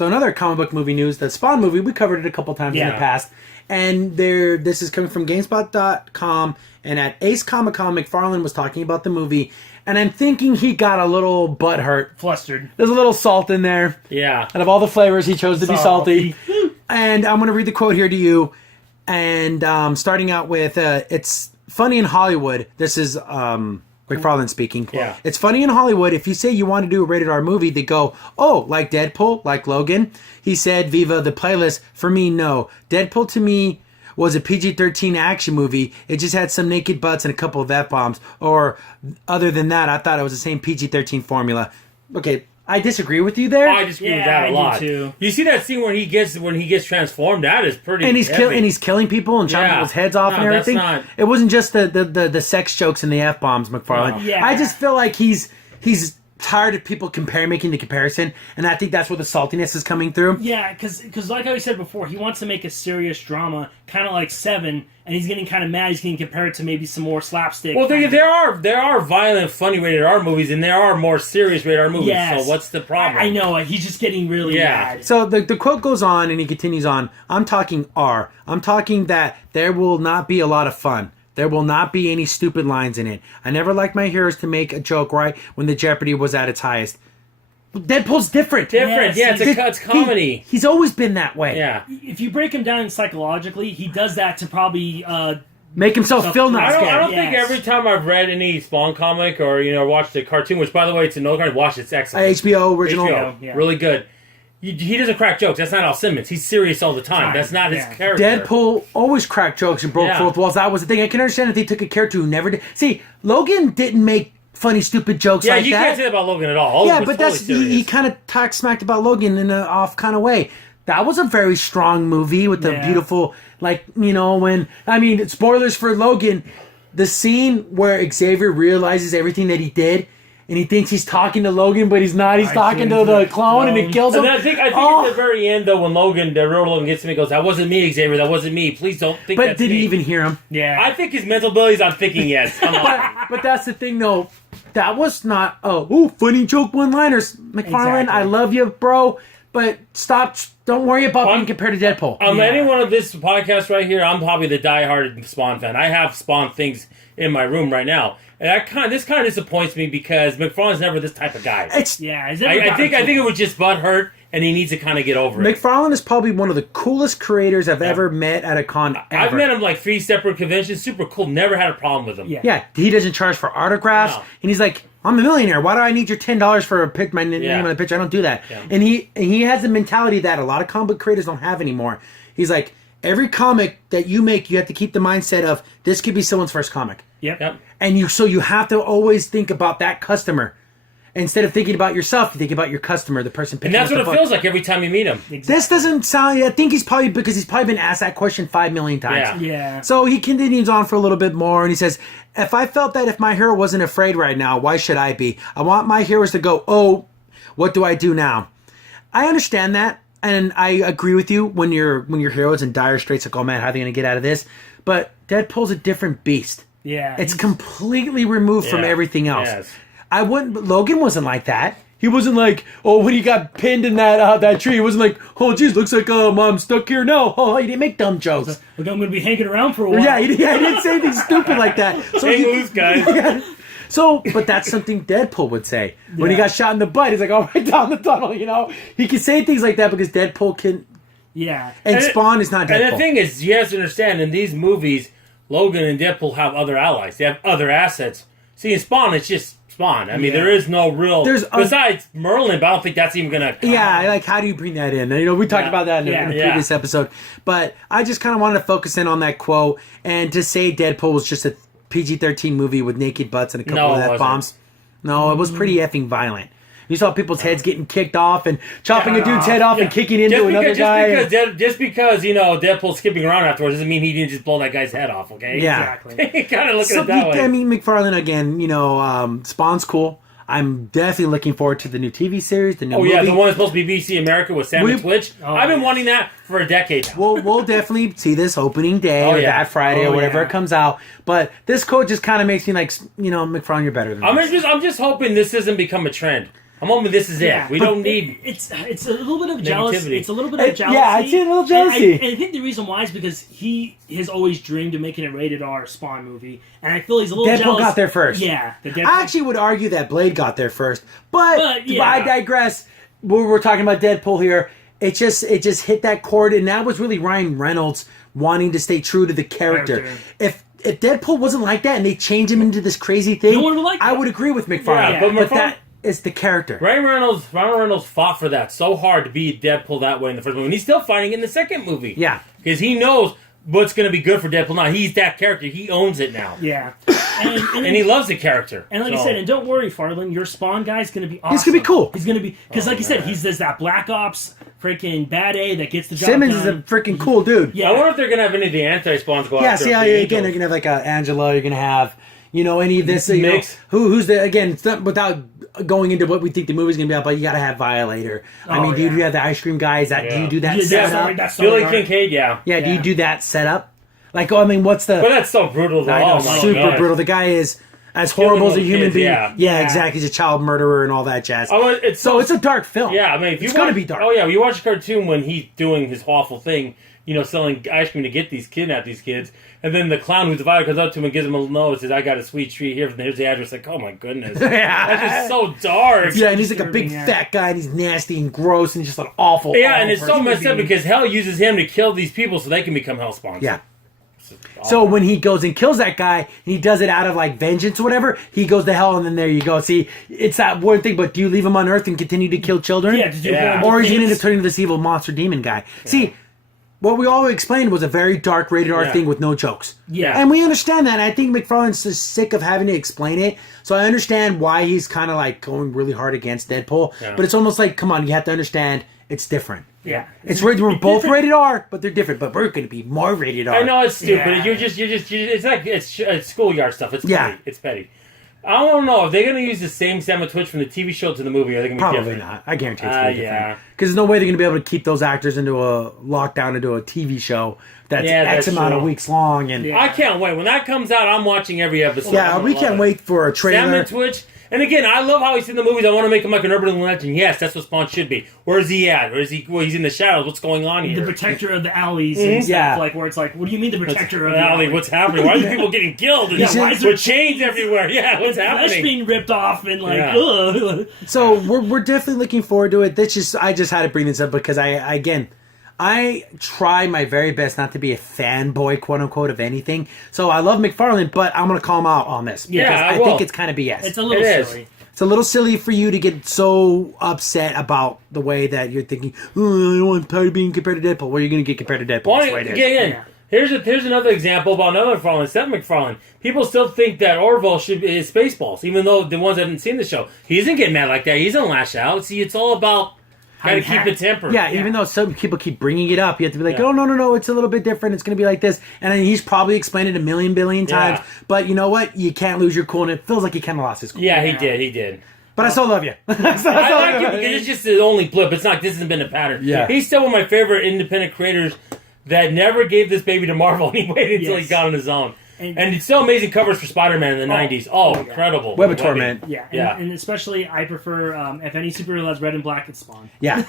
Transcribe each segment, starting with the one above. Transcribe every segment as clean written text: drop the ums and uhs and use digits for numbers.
So another comic book movie news, the Spawn movie, we covered it a couple times in the past. And this is coming from GameSpot.com, and at Ace Comic Con, MacFarlane was talking about the movie, and I'm thinking he got a little butthurt. Flustered. There's a little salt in there. Yeah. Out of all the flavors, he chose to be salty. And I'm going to read the quote here to you. And starting out with, it's funny in Hollywood. This is MacFarlane speaking. Yeah. It's funny in Hollywood. If you say you want to do a rated R movie, they go, oh, like Deadpool, like Logan. He said, Viva the playlist. For me, no. Deadpool to me was a PG-13 action movie. It just had some naked butts and a couple of F-bombs. Or other than that, I thought it was the same PG-13 formula. Okay, I disagree with you there. I disagree with that a lot. Too. You see that scene when he gets transformed? That is pretty. And he's killing people and chopping people's heads off and everything. It wasn't just the sex jokes and the F-bombs, MacFarlane. No. Yeah. I just feel like he's tired of people making the comparison, and I think that's where the saltiness is coming through. Yeah, because like I said before, he wants to make a serious drama, kind of like Seven, and he's getting kind of mad. He's getting compared to maybe some more slapstick. Well, there are violent, funny rated R movies, and there are more serious rated R movies. Yes. So what's the problem? I know. He's just getting really mad. So the quote goes on, and he continues on. I'm talking R. I'm talking that there will not be a lot of fun. There will not be any stupid lines in it. I never liked my heroes to make a joke right when the jeopardy was at its highest. Deadpool's different. It's comedy. He's always been that way. Yeah. If you break him down psychologically, he does that to probably make himself feel not scared. I don't think every time I've read any Spawn comic or watched a cartoon, which by the way, it's another kind, watch it's excellent. HBO original, HBO, really good. He doesn't crack jokes. That's not Al Simmons. He's serious all the time. That's not his character. Deadpool always cracked jokes and broke fourth walls. That was the thing. I can understand if they took a character who never did. See, Logan didn't make funny, stupid jokes like that. Yeah, you can't say that about Logan at all. But totally he kind of talked smacked about Logan in an off kind of way. That was a very strong movie with the beautiful, spoilers for Logan. The scene where Xavier realizes everything that he did, and he thinks he's talking to Logan, but he's not. He's talking to the clone, and it kills him. And I think at the very end, though, when the real Logan gets him, he goes, "That wasn't me, Xavier. That wasn't me. Please don't think that's me." But did he even hear him? Yeah. I think his mental abilities, I'm thinking yes. But that's the thing, though. That was not, funny joke one-liners. MacFarlane, I love you, bro, but stop. Don't worry about being compared to Deadpool. Anyone of this podcast right here, I'm probably the diehard Spawn fan. I have Spawn things in my room right now. And this kind of disappoints me because MacFarlane's never this type of guy. I think it was just butthurt, and he needs to kind of get over it. MacFarlane is probably one of the coolest creators I've ever met at a con. I've met him like 3 separate conventions. Super cool. Never had a problem with him. Yeah, he doesn't charge for autographs, and he's like, "I'm a millionaire. Why do I need your $10 for my name on the picture? I don't do that." Yeah. And he has the mentality that a lot of comic book creators don't have anymore. He's like, every comic that you make, you have to keep the mindset of this could be someone's first comic. Yep. And you have to always think about that customer. Instead of thinking about yourself, you think about your customer, the person picking up the book. And that's what it feels like every time you meet him. Exactly. This doesn't sound... I think he's probably been asked that question 5 million times. Yeah. So he continues on for a little bit more, and he says, if I felt that if my hero wasn't afraid right now, why should I be? I want my heroes to go, oh, what do I do now? I understand that, and I agree with you when your hero is in dire straits, like, oh man, how are they going to get out of this? But Deadpool's a different beast. Yeah. It's completely removed from everything else. Yes. Logan wasn't like that. He wasn't like, when he got pinned in that tree, he wasn't like, oh, geez, looks like I'm stuck here now. Oh, he didn't make dumb jokes. Look, I'm going to be hanging around for a while. Yeah, he didn't say anything stupid like that. So hang loose, guys. Yeah. So, but that's something Deadpool would say. When he got shot in the butt, he's like, oh, right down the tunnel, He can say things like that because Deadpool can... Yeah. And Spawn is not Deadpool. And the thing is, you have to understand, in these movies, Logan and Deadpool have other allies. They have other assets. See, in Spawn, it's just Spawn. I mean, there is no real... besides Merlin, but I don't think that's even going to... Yeah, like, how do you bring that in? We talked about that in a previous episode. But I just kind of wanted to focus in on that quote and to say Deadpool was just a PG-13 movie with naked butts and a couple of F-bombs. No, it was pretty effing violent. You saw people's heads getting kicked off and chopping a dude's head off and kicking into another guy. Just because Deadpool's skipping around afterwards doesn't mean he didn't just blow that guy's head off, okay? Yeah. Exactly. Kind of look at it that way. I mean, MacFarlane, again, Spawn's cool. I'm definitely looking forward to the new TV series, the new movie. The one that's supposed to be BBC America with Sam and Twitch. I've been wanting that for a decade now. We'll definitely see this opening day or that Friday or whatever it comes out. But this quote just kind of makes me like, MacFarlane, you're better than I'm just hoping this doesn't become a trend. I'm hoping this is it. We don't need. It's a little bit of jealousy. It's a little bit of jealousy. Yeah, I see a little jealousy. And I think the reason why is because he has always dreamed of making a rated R Spawn movie, and I feel he's a little Deadpool jealous. got there first. Yeah, I actually would argue that Blade got there first, but yeah. I digress. We're talking about Deadpool here. It just hit that chord, and that was really Ryan Reynolds wanting to stay true to the character. If Deadpool wasn't like that and they changed him into this crazy thing, no one would like I that. would agree with MacFarlane. Yeah, but that is the character. Ryan Reynolds fought for that so hard to be Deadpool that way in the first movie, and he's still fighting in the second movie. Yeah. Because he knows what's going to be good for Deadpool now. He's that character. He owns it now. Yeah. And he loves the character. And like I said, and don't worry, Farland, your Spawn guy's going to be awesome. He's going to be cool. He's going to be... Because like you said, he's that Black Ops freaking bad A that gets the job Simmons done. is a freaking cool dude. Yeah. I wonder if they're going to have any of the anti-spawns go Yeah, after see how, the again, they're going to have like Angela, you're going to have, any of this. Mix. Who's the, again, it's not, without going into what we think the movie's going to be about, but you got to have Violator. Do you have the ice cream guy? Do you do that setup? Billy Kincaid, yeah. Yeah, do you do that setup? Like, what's the... But that's so brutal, though. I know, super brutal. The guy is as horrible as a human being. Yeah, exactly. He's a child murderer and all that jazz. It's a dark film. Yeah, I mean, it's going to be dark. Oh, yeah, you watch a cartoon when he's doing his awful thing, selling ice cream to kidnap these kids, and then the clown who's the violent comes up to him and gives him a note and says, I got a sweet treat here, and here's the address. Like, oh my goodness. That's just so dark. Yeah, and he's like a big fat guy, and he's nasty and gross, and just an awful and it's so messed up because Hell uses him to kill these people so they can become Hell spawns. Yeah. So when he goes and kills that guy, and he does it out of like vengeance or whatever, he goes to hell, and then there you go. See, it's that weird thing. But do you leave him on Earth and continue to kill children? Or is he going to turn into this evil monster demon guy? Yeah. See, what we all explained was a very dark rated R thing with no jokes. Yeah, and we understand that. And I think MacFarlane's just sick of having to explain it. So I understand why he's kind of like going really hard against Deadpool. Yeah. But it's almost like, come on, you have to understand it's different. Yeah, we're both rated R, but they're different. But we're going to be more rated R. I know it's stupid. Yeah. It's like it's schoolyard stuff. It's petty. It's petty. I don't know if they're going to use the same Sam Twitch from the TV show to the movie. Are they going to be different? Probably not. I guarantee it's going to be different. Because there's no way they're going to be able to keep those actors into a lockdown into a TV show that's X amount of weeks long. And I can't wait when that comes out. I'm watching every episode. Yeah, we can't wait for a trailer. Sam Twitch. And again, I love how he's in the movies. I want to make him like an urban legend. Yes, that's what Spawn should be. Where is he at? Where is he? Well, he's in the shadows. What's going on here? The protector of the alleys and stuff. Like where it's like, what do you mean the protector of the alley? What's happening? Why are people getting killed? And why is there chains everywhere? Yeah, what's happening? Flesh being ripped off and like, ugh. So we're definitely looking forward to it. I just had to bring this up because I try my very best not to be a fanboy, quote unquote, of anything. So I love MacFarlane, but I'm going to call him out on this. Because I think it's kind of BS. It's a little silly. It's a little silly for you to get so upset about the way that you're thinking, oh, I don't want Todd being compared to Deadpool. Well, you're going to get compared to Deadpool. Well, again, here's another example about another MacFarlane, Seth MacFarlane. People still think that Orville is Spaceballs, even though the ones that haven't seen the show. He doesn't get mad like that. He doesn't lash out. See, it's all about... Gotta keep it tempered. Yeah, even though some people keep bringing it up, you have to be like, oh, no, it's a little bit different. It's going to be like this. And then he's probably explained it a million billion times. But you know what? You can't lose your cool, and it feels like he kind of lost his cool. Yeah, he did. But I still love you. I like him because it's just the only blip. It's not, this hasn't been a pattern. Yeah. He's still one of my favorite independent creators that never gave this baby to Marvel, and he waited until he got on his own. And it's so amazing covers for Spider-Man in the 90s. Oh, incredible. Web of Torment. Yeah. And especially, I prefer, if any superhero has red and black, it's Spawn. Yeah.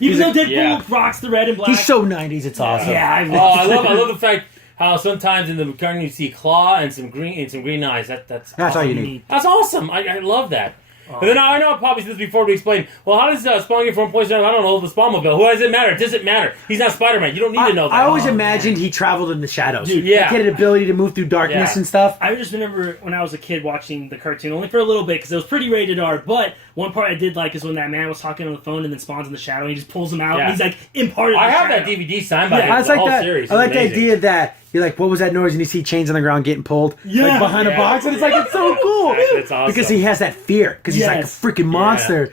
Even though Deadpool rocks the red and black. He's so 90s, it's awesome. Yeah. I love the fact how sometimes in the cartoon you see claw and some green eyes. That's awesome. All you need. That's awesome. I love that. And then I know I probably said this before we explain. Well, how does Spawn get from point to another? I don't know, the Spawnmobile. Who does it matter? It doesn't matter. He's not Spider-Man. You don't need to know that. I always imagined he traveled in the shadows. Dude, He had an ability to move through darkness and stuff. I just remember when I was a kid watching the cartoon, only for a little bit, because it was pretty rated R, but one part I did like is when that man was talking on the phone and then Spawn's in the shadow and he just pulls him out and he's like, imparted I have that DVD signed by him. I like that. Series. I like the idea that you're like, what was that noise? And you see chains on the ground getting pulled behind a box, and it's like, it's so cool. That's awesome. Because he has that fear, because he's like a freaking monster.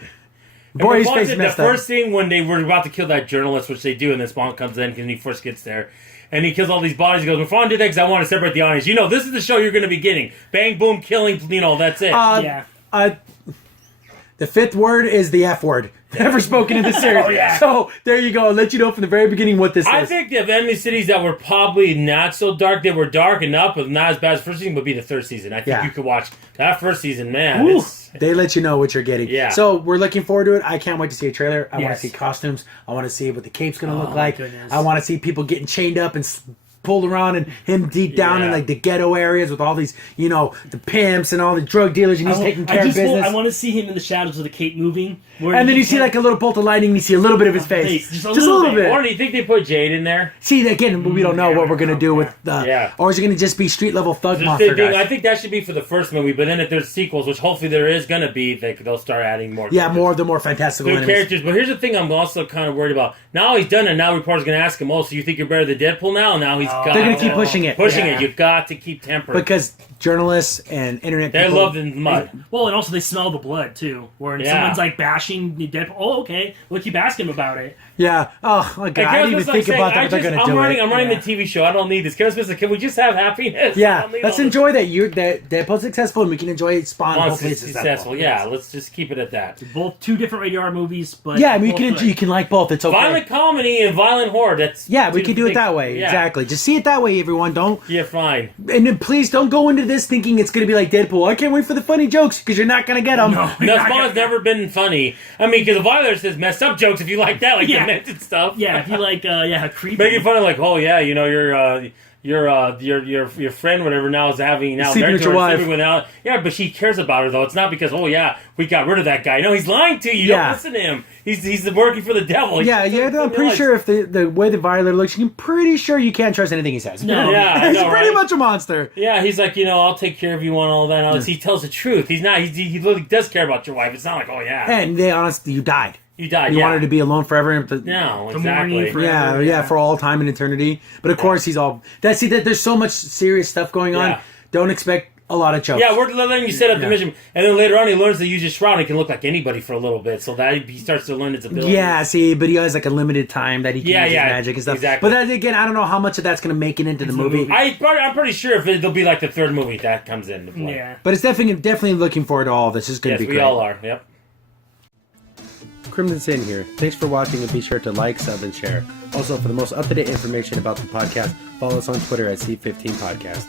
Boy, his face messed up. The first scene when they were about to kill that journalist, which they do, and then Spawn comes in because he first gets there. And he kills all these bodies. He goes, MacFarlane did that because I want to separate the audience. This is the show you're going to be getting. Bang, boom, killing, that's it. There's The fifth word is the F word ever spoken in the series. Oh, yeah. So there you go. I'll let you know from the very beginning what this is. I think of enemy cities that were probably not so dark. They were dark enough, but not as bad as first season. Would be the third season. I think you could watch that first season. Man, they let you know what you're getting. Yeah. So we're looking forward to it. I can't wait to see a trailer. I want Yes. to see costumes. I want to see what the cape's going to look like. Goodness. I want to see people getting chained up and pulled around, and him deep down in like the ghetto areas with all these, you know, the pimps and all the drug dealers, and he's taking care of business. I want to see him in the shadows of the cape moving. And then you see like a little bolt of lightning, and you see a little bit of his face. Just a little bit. Or do you think they put Jade in there? See, again, we don't know what we're going to do with or is it going to just be street level thug monster guys? I think that should be for the first movie, but then if there's sequels, which hopefully there is going to be, they'll start adding more. Yeah, more of the more fantastical good characters. But here's the thing I'm also kind of worried about. Now he's done it. Now reporters going to ask him, "Oh, so you think you're better than Deadpool now?" Now he's got. They're going to keep pushing it. You've got to keep tempered because journalists and internet they people, love the mud. Well, and also they smell the blood too. Where someone's like bashing Deadpool. Oh, okay. We'll keep asking him about it. Yeah. Oh my god. I didn't even think about that. But they're going to do it. I'm running the TV show. I don't need this. Kevin Smith's like, can we just have happiness? Yeah. Let's enjoy that. That Deadpool's successful, and we can enjoy Spawn. Hopefully it's successful. Yeah. Let's just keep it at that. Both two different rated R movies, but yeah, I mean, you can like both. It's okay. Violent comedy and violent horror. That's we could do it that way. Yeah. Exactly. Just see it that way, everyone. Don't. Yeah, fine. And then please don't go into this thinking it's going to be like Deadpool. I can't wait for the funny jokes because you're not going to get them. No, Spawn's never been funny. I mean, because the Violence says messed up jokes if you like that, like demented stuff. Yeah, if you like, creepy. Making fun of like, oh yeah, you know, your friend whatever now is having sleeping with your wife. But she cares about her though. It's not because we got rid of that guy. No, he's lying to you. Don't listen to him. He's working for the devil. I'm pretty sure if the way the Violet looks, I'm pretty sure you can't trust anything he says. No, he's pretty much a monster. Yeah, he's like, I'll take care of you and all that. He tells the truth. He's not. He literally does care about your wife. It's not like, oh yeah. And they honestly, you died. You died. You wanted to be alone forever. No, exactly. For all time and eternity. But of course, he's all. That there's so much serious stuff going on. Don't expect a lot of jokes. Yeah, we're letting you set up the mission, and then later on he learns to use his shroud. He can look like anybody for a little bit, so that he starts to learn his abilities. Yeah, but he has like a limited time that he can use his magic and stuff. Exactly. But again, I don't know how much of that's going to make it into the movie. I'm pretty sure if it'll be like the third movie that comes into play. Yeah, but it's definitely looking forward to all of this. It's going to be great. We all are. Yep. Crimson Sin here. Thanks for watching, and be sure to like, sub, and share. Also, for the most up-to-date information about the podcast, follow us on Twitter at C15 Podcast.